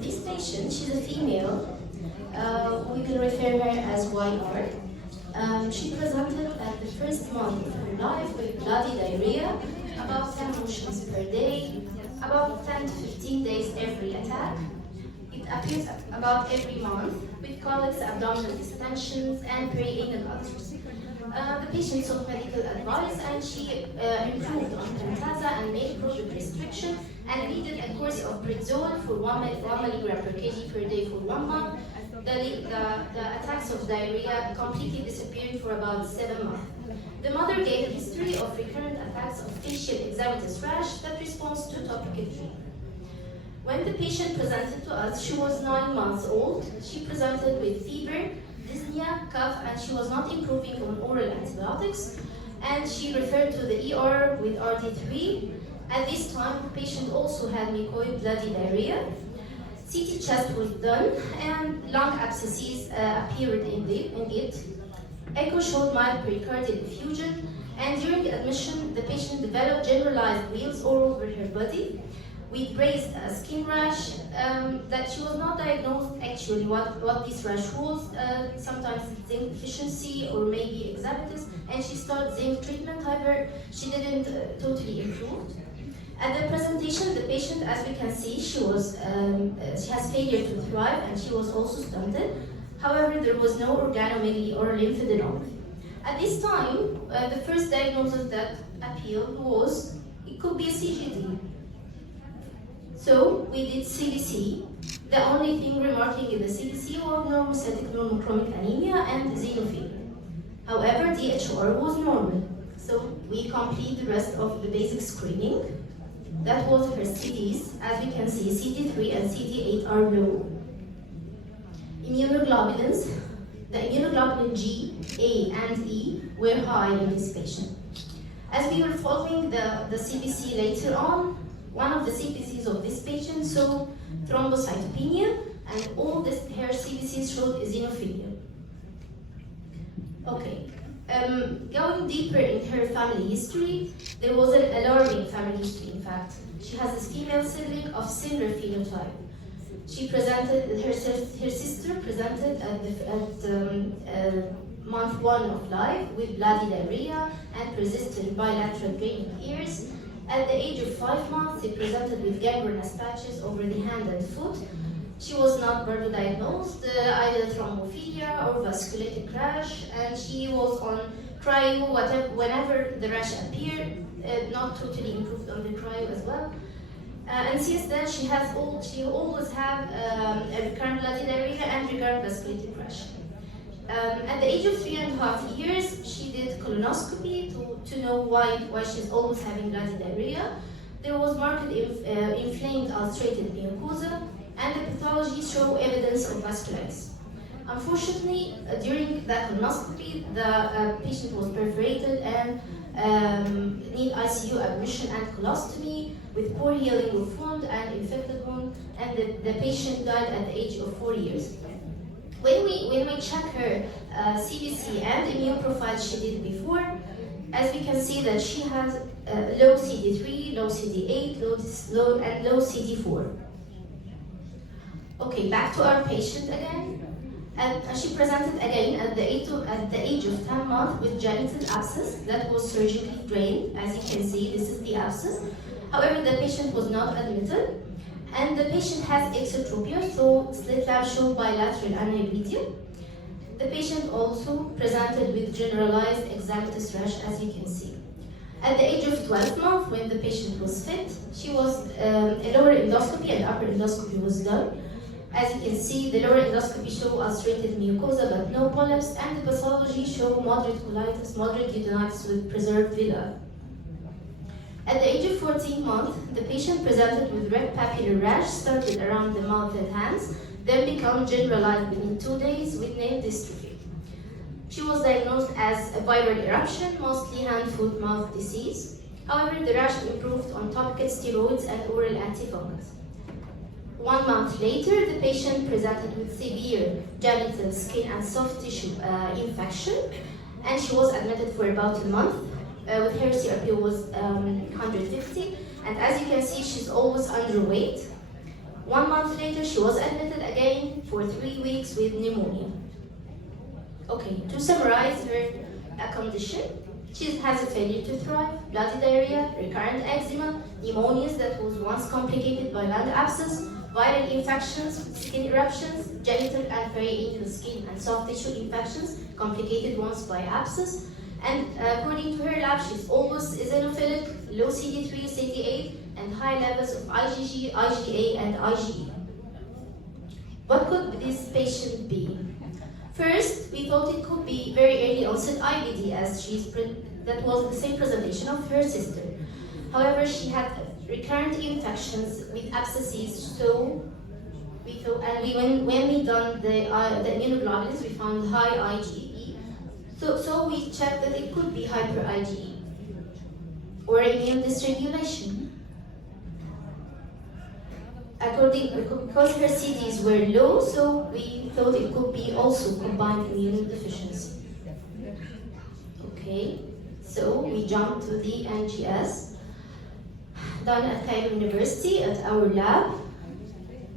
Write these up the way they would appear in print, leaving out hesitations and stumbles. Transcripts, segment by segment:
This patient, she's a female. We will refer her as YR. She presented at the first month of her life with bloody diarrhea, about 10 motions per day, about 10 to 15 days every attack. It appears about every month with colics, abdominal distensions, and perianal ulcers. The patient sought medical advice and she improved on Pentasa and made product restriction and needed a course of Bridazole for 1 milligram per kg per day for 1 month. The attacks of diarrhea completely disappeared for about 7 months. The mother gave a history of recurrent attacks of facial eczematous rash that responds to topical treatment. When the patient presented to us, she was 9 months old. She presented with fever, dyspnea, cough, and she was not improving on oral antibiotics. And she referred to the ER with RT3. At this time, the patient also had mucoid bloody diarrhea. CT chest was done, and lung abscesses appeared in it. Echo showed mild pericardial effusion, and during admission, the patient developed generalized wheals all over her body with raised skin rash that she was not diagnosed actually what this rash was, sometimes zinc deficiency or maybe eczematous, and she started zinc treatment, however, she didn't totally improve. At the presentation, the patient, as we can see, she has failure to thrive and she was also stunted. However, there was no organomegaly or lymphadenopathy. At this time, the first diagnosis that appealed was it could be a CGD. So we did CBC. The only thing remarking in the CBC was normocytic normochromic anemia and xenophilia. However, DHR was normal. So we complete the rest of the basic screening. That was her CDs. As we can see, CD3 and CD8 are low. Immunoglobulins, the immunoglobulin G, A, and E were high in this patient. As we were following the CBC later on, one of the CBCs of this patient saw thrombocytopenia, and all her CBCs showed eosinophilia. Okay. Going deeper in her family history, there was an alarming family history, in fact. She has a female sibling of similar phenotype. She presented, her sister presented at month 1 of life with bloody diarrhea and persistent bilateral draining ears. At the age of 5 months, she presented with gangrenous patches over the hand and foot. She was not Bardo diagnosed, either thrombophilia or vasculitic rash, and she was on cryo whenever the rash appeared, not totally improved on the cryo as well. And since then, she always had a recurrent bloody diarrhea and recurrent vasculitic rash. At the age of 3.5 years, she did colonoscopy to know why she's always having bloody diarrhea. There was marked inflamed ulcerated mucosa, and the pathology show evidence of vasculitis. Unfortunately, during the colonoscopy, the patient was perforated and need ICU admission and colostomy with poor healing of wound and infected wound, and the patient died at the age of 4 years. When we check her CBC and immune profile she did before, as we can see that she has low CD3, low CD8, low CD4. Okay, back to our patient again. And she presented again at the age of 10 months with genital abscess that was surgically drained. As you can see, this is the abscess. However, the patient was not admitted. And the patient has exotropia, so slit lab showed bilateral anhydria. The patient also presented with generalized eczematous rash, as you can see. At the age of 12 months, when the patient was fit, she was a lower endoscopy and upper endoscopy was done. As you can see, the lower endoscopy show ulcerated mucosa but no polyps, and the pathology show moderate colitis, moderate duodenitis with preserved villi. At the age of 14 months, the patient presented with red papular rash, started around the mouth and hands, then become generalized within 2 days with nail dystrophy. She was diagnosed as a viral eruption, mostly hand-foot-mouth disease. However, the rash improved on topical steroids and oral antifungals. 1 month later, the patient presented with severe genital skin and soft tissue infection, and she was admitted for about a month. With her CRP was 150, and as you can see, she's always underweight. 1 month later, she was admitted again for 3 weeks with pneumonia. Okay, to summarize her condition, she has a failure to thrive, bloody diarrhea, recurrent eczema, pneumonias that was once complicated by lung abscess, viral infections, skin eruptions, genital and perianal skin and soft tissue infections, complicated once by abscess. And according to her lab, she's always eosinophilic, low CD3, CD8, and high levels of IgG, IgA, and IgE. What could this patient be? First, we thought it could be very early onset IBD, as that was the same presentation of her sister. However, she had recurrent infections with abscesses, so we thought, and when we done the immunoglobulins, we found high IgE. So we checked that it could be hyper IgE or immune dysregulation. Because her CDs were low, so we thought it could be also combined immunodeficiency. Okay, so we jumped to the NGS done at Cairo University at our lab,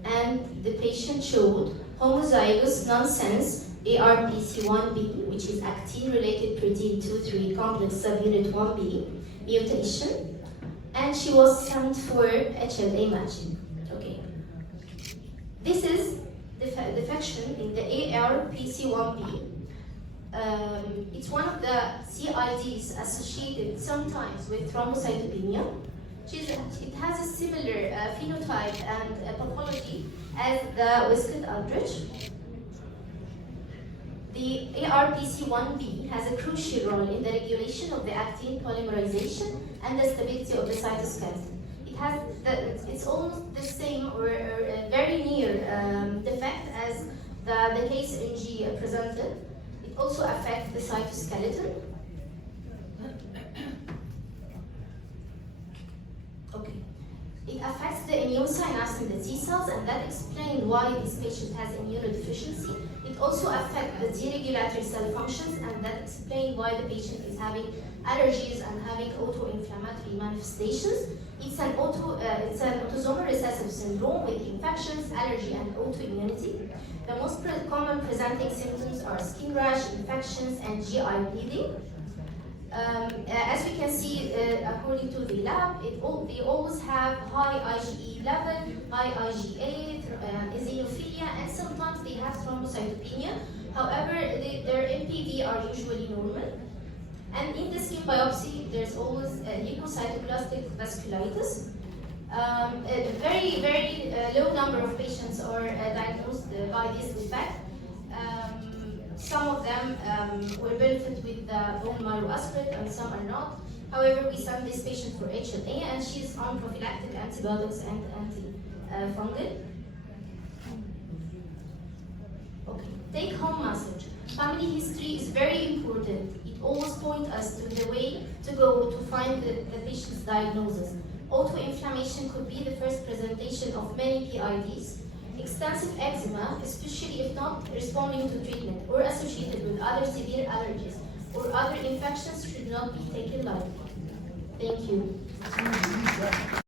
and the patient showed homozygous nonsense ARPC1B, which is actin-related protein 2,3 complex subunit 1B mutation, and she was sent for HLA matching. Okay, this is defection in the ARPC1B. It's one of the CIDs associated sometimes with thrombocytopenia. It has a similar phenotype and pathology as the Wiskett Aldrich. The ARPC1B has a crucial role in the regulation of the actin polymerization and the stability of the cytoskeleton. It's almost the same or very near defect as the case Engy presented. It also affects the cytoskeleton. Okay. It affects the immune synapse in the T cells, and that explains why this patient has immunodeficiency. It also affects the T regulatory cell functions, and that explains why the patient is having allergies and having autoinflammatory manifestations. It's an autosomal recessive syndrome with infections, allergy, and autoimmunity. The most common presenting symptoms are skin rash, infections, and GI bleeding. As we can see, according to the lab, they always have high IgE level, high IgA, eosinophilia, and sometimes they have thrombocytopenia. However, their MPV are usually normal. And in the skin biopsy, there's always leukocytoblastic vasculitis. A very, very low number of patients are diagnosed by this defect. Some of them will benefit with the bone marrow aspirate and some are not. However, we send this patient for HLA and she's on prophylactic antibiotics and antifungal. Okay, take home message. Family history is very important. It always points us to the way to go to find the patient's diagnosis. Autoinflammation could be the first presentation of many PIDs. Extensive eczema, especially if not responding to treatment or associated with other severe allergies or other infections, should not be taken lightly. Thank you.